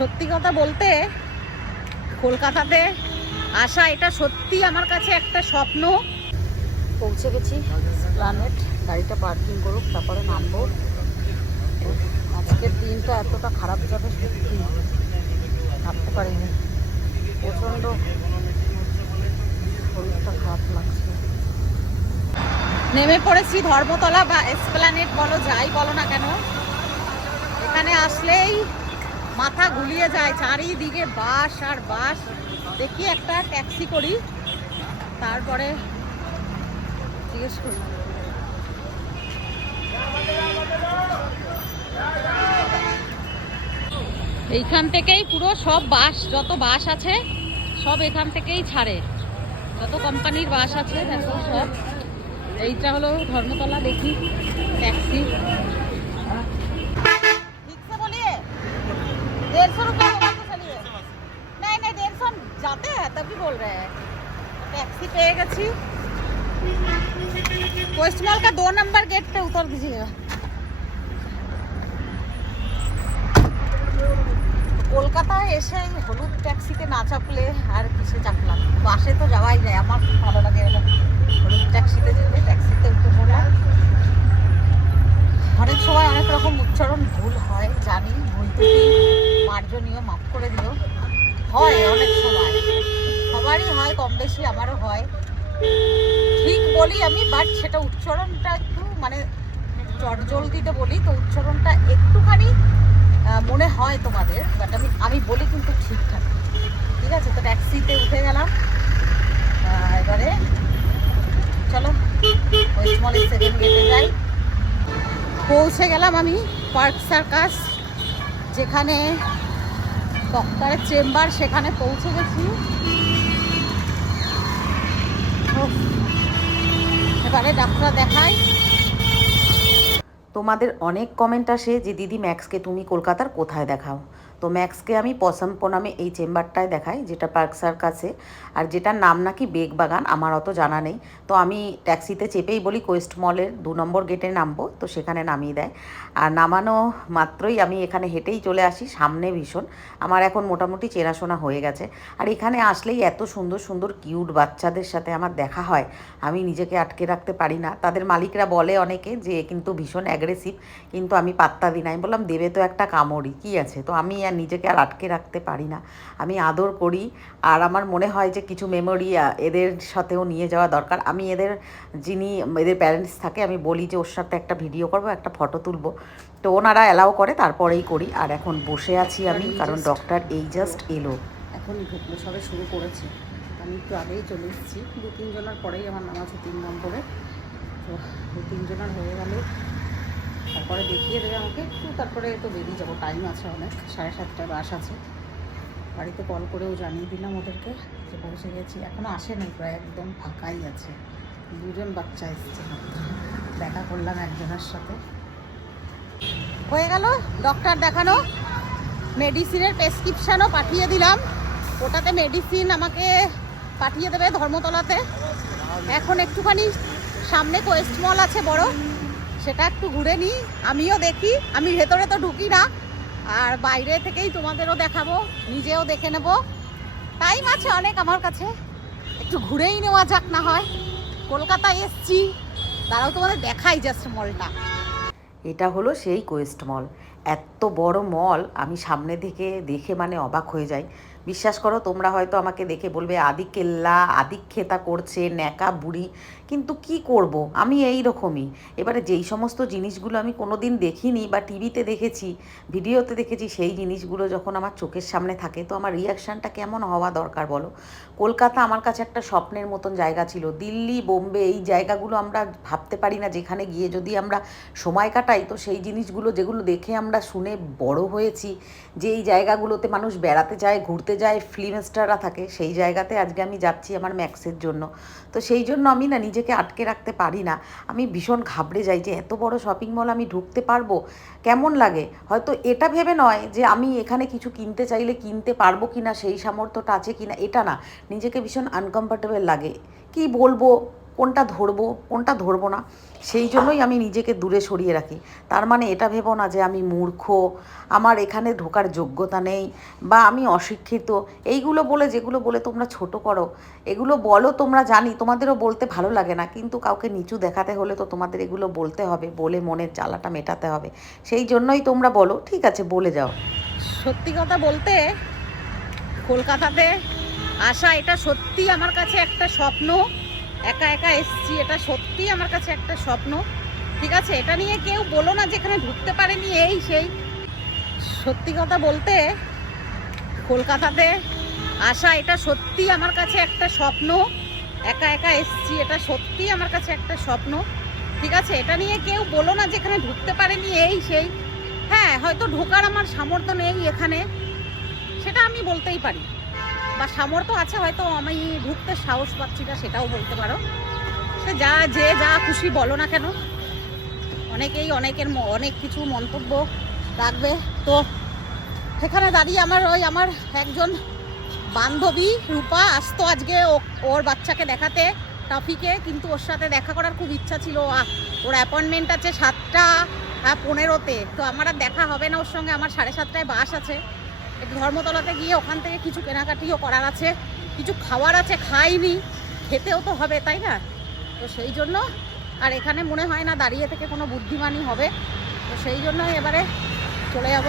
সত্যি কথা বলতে কলকাতাতে আসা এটা সত্যি আমার কাছে একটা স্বপ্ন। পৌঁছে গেছি প্ল্যানেট, গাড়িটা পার্কিং করুক তারপরে নামবো। আজকের দিনটা এতটা খারাপ যাবে সত্যি ভাবতে পারিনি। প্রচণ্ড শরীরটা খারাপ লাগছে। নেমে পড়েছি ধর্মতলা বা এসপ্ল্যানেট বলো যাই বলো না কেন, এখানে আসলেই মাথা গুলিয়ে যায়, চারিদিকে বাস আর বাস। দেখি একটা ট্যাক্সি করি তারপরে জিজ্ঞেস করি। এইখান থেকেই পুরো সব বাস, যত বাস আছে সব এখান থেকেই ছাড়ে, যত কোম্পানির বাস আছে দেখো সব। এইটা হলো ধর্মতলা, দেখি ট্যাক্সি। ठीक से बोलिए 150 रुपये होगा तो चलिए। नहीं नहीं 150 जाते हैं तभी बोल रहे हैं। टैक्सी पेয়ে গেছি। वेस्ट मॉल का 2 नंबर गेट पे उतर दीजिएगा। কলকাতায় এসে হলুদ ট্যাক্সিতে না চাপলে আর কিসে চাপলাম। বাসে তো যাওয়াই যায়, আমার খুব ভালো লাগে এরকম হলুদ ট্যাক্সিতে যেতে। ট্যাক্সিতে উঠে পড়লাম। অনেক সময় অনেক রকম উচ্চারণ ভুল হয় জানি, ভুল ত্রুটি মার্জনীয়, মাফ করে দিও। হয় অনেক সময়, সবারই হয় কম বেশি, আমারও হয়। ঠিক বলি আমি, বাট সেটা উচ্চারণটা একটু মানে চটজলদিতে বলি তো উচ্চারণটা একটুখানি মনে হয় তোমাদের, বাট আমি বলি কিন্তু ঠিকঠাক। ঠিক আছে, তো ট্যাক্সিতে উঠে গেলাম। এবারে চলো ওয়েস্ট মলের 7 গেটে যাই। পৌঁছে গেলাম আমি পার্ক সার্কাস, যেখানে ডক্টরের চেম্বার, সেখানে পৌঁছে গেছি। এবারে ডাক্তার দেখাই। তোমাদের অনেক কমেন্ট আসে যে দিদি ম্যাক্সকে তুমি কলকাতার কোথায় দেখাও। তো ম্যাক্সকে আমি পসাম্পো নামে এই চেম্বারটায় দেখাই, যেটা পার্ক সার্কাসে, আর যেটার নাম নাকি বেগবাগান, আমার অত জানা নেই। তো আমি ট্যাক্সিতে চেপেই বলি কোয়েস্ট মলের 2 নম্বর গেটে নামবো, তো সেখানে নামিয়ে দেয়। আর নামানো মাত্রই আমি এখানে হেঁটেই চলে আসি, সামনে ভীষণ আমার এখন মোটামুটি চেনাশোনা হয়ে গেছে। আর এখানে আসলেই এত সুন্দর সুন্দর কিউট বাচ্চাদের সাথে আমার দেখা হয়, আমি নিজেকে আটকে রাখতে পারি না। তাদের মালিকরা বলে অনেকে যে কিন্তু ভীষণ অ্যাগ্রেসিভ, কিন্তু আমি পাত্তা দিই না। আমি বললাম দেবে তো একটা কামড়ই, কী আছে। তো আমি আর নিজেকে আর আটকে রাখতে পারি না, আমি আদর করি। আর আমার মনে হয় যে কিছু মেমোরি এদের সাথেও নিয়ে যাওয়া দরকার। আমি এদের এদের প্যারেন্টস থাকে, আমি বলি যে ওর সাথে একটা ভিডিও করবো, একটা ফটো তুলবো, তো ওনারা অ্যালাউ করে, তারপরেই করি। আর এখন বসে আছি আমি, কারণ ডক্টর এই জাস্ট এলো, এখন ঢুকলো, সবে শুরু করেছে। আমি একটু আগেই চলে এসেছি, 2-3 জনের পরেই আমার নাম আছে 3 নম্বরে। তো 2-3 জনের হয়ে গেলে তারপরে দেখিয়ে দেবে আমাকে একটু, তারপরে তো বেরিয়ে যাবো, টাইম আছে অনেক, 7:30টায় বাস আছে। বাড়িতে কল করেও জানিয়ে দিলাম ওদেরকে যে পৌঁছে গেছি। এখনও আসেনি, প্রায় একদম ফাঁকাই আছে। 2 জন বাচ্চা এসছে, দেখা করলাম একজনের সাথে। হয়ে গেল ডক্টর দেখানো, মেডিসিনের প্রেসক্রিপশানও পাঠিয়ে দিলাম। ওটাতে মেডিসিন আমাকে পাঠিয়ে দেবে ধর্মতলাতে। এখন একটুখানি সামনে কোয়েস্ট মল আছে বড়, সেটা একটু ঘুরে নিই, আমিও দেখি। আমি ভেতরে তো ঢুকি না, আর বাইরে থেকেই তোমাদেরও দেখাবো, নিজেও দেখে নেব। টাইম আছে অনেক আমার কাছে, একটু ঘুরেই নেওয়া যাক না হয়। কলকাতায় এসছি, তারাও তোমাদের দেখাই জাস্ট মলটা। এটা হলো সেই কোয়েস্ট মল। এত বড় মল আমি সামনে থেকে দেখে মানে অবাক হয়ে যাই। বিশ্বাস করো, তোমরা হয়তো আমাকে দেখে বলবে আদিকেল্লা, আদিক্ষেতা করছে, ন্যাকা বুড়ি, কিন্তু কি করব, আমি এই রকমই। এবারে যেই সমস্ত জিনিসগুলো আমি কোনো দিন দেখিনি বা টিভিতে দেখেছি, ভিডিওতে দেখেছি, সেই জিনিসগুলো যখন আমার চোখের সামনে থাকে, তো আমার রিয়াকশানটা কেমন হওয়া দরকার বলো। কলকাতা আমার কাছে একটা স্বপ্নের মতন জায়গা ছিল। দিল্লি, বোম্বে, এই জায়গাগুলো আমরা ভাবতে পারি না, যেখানে গিয়ে যদি আমরা সময় কাটাই, তো সেই জিনিসগুলো যেগুলো দেখে আমরা শুনে বড় হয়েছি, যে এই জায়গাগুলোতে মানুষ বেড়াতে যায়, ঘুরতে যায়, ফিল্ম স্টাররা থাকে, সেই জায়গাতে আজকে আমি যাচ্ছি আমার ম্যাক্সের জন্য। তো সেই জন্য আমি না নিজেকে আটকে রাখতে পারি না, আমি ভীষণ ঘাবড়ে যাই যে এত বড় শপিং মল আমি ঢুকতে পারবো, কেমন লাগে। হয়তো এটা ভেবে নয় যে আমি এখানে কিছু কিনতে চাইলে কিনতে পারবো কি না, সেই সামর্থ্যটা আছে কি না, এটা না, নিজেকে ভীষণ আনকমফর্টেবল লাগে। কি বলবো, কোনটা ধরবো না, সেই জন্যই আমি নিজেকে দূরে সরিয়ে রাখি। তার মানে এটা ভেবো না যে আমি মূর্খ, আমার এখানে ঢোকার যোগ্যতা নেই, বা আমি অশিক্ষিত। এইগুলো বলে, যেগুলো বলে তোমরা ছোট করো, এগুলো বলো তোমরা, জানি তোমাদেরও বলতে ভালো লাগে না, কিন্তু কাউকে নিচু দেখাতে হলে তো তোমাদের এগুলো বলতে হবে, বলে মনের জ্বালাটা মেটাতে হবে। সেই জন্যই তোমরা বলো, ঠিক আছে বলে যাও। সত্যি কথা বলতে কলকাতাতে আসা এটা সত্যি আমার কাছে একটা স্বপ্ন। একা একা এসছি, এটা সত্যি আমার কাছে একটা স্বপ্ন। ঠিক আছে, এটা নিয়ে কেউ বলো না যেখানে ঢুকতে পারেনি এই সেই। সত্যি কথা বলতে কলকাতাতে আসা এটা সত্যি আমার কাছে একটা স্বপ্ন। একা একা এসছি, এটা সত্যি আমার কাছে একটা স্বপ্ন। ঠিক আছে, এটা নিয়ে কেউ বলো না যেখানে ঢুকতে পারেনি এই সেই। হ্যাঁ, হয়তো ঢোকার আমার সামর্থ্য নেই এখানে, সেটা আমি বলতেই পারি, বা সামর্থ্য আছে হয়তো আমি ঢুকতে সাহস পাচ্ছি না, সেটাও বলতে পারো। সে যা খুশি বলো না কেন, অনেকেই অনেক কিছু মন্তব্য রাখবে। তো সেখানে দাঁড়িয়ে আমার একজন বান্ধবী রূপা আসতো আজকে ওর বাচ্চাকে দেখাতে টফিকে, কিন্তু ওর সাথে দেখা করার খুব ইচ্ছা ছিল। ওর অ্যাপয়েন্টমেন্ট আছে 7:15-তে, তো আমার আর দেখা হবে না ওর সঙ্গে। আমার 7:30টায় বাস আছে, একটু ধর্মতলাতে গিয়ে ওখান থেকে কিছু কেনাকাটিও করার আছে, কিছু খাওয়ার আছে, খাইনি, খেতেও তো হবে তাই না? তো সেই জন্য আর এখানে মনে হয় না দাঁড়িয়ে থেকে কোনো বুদ্ধিমানই হবে, তো সেই জন্য এবারে চলে যাব।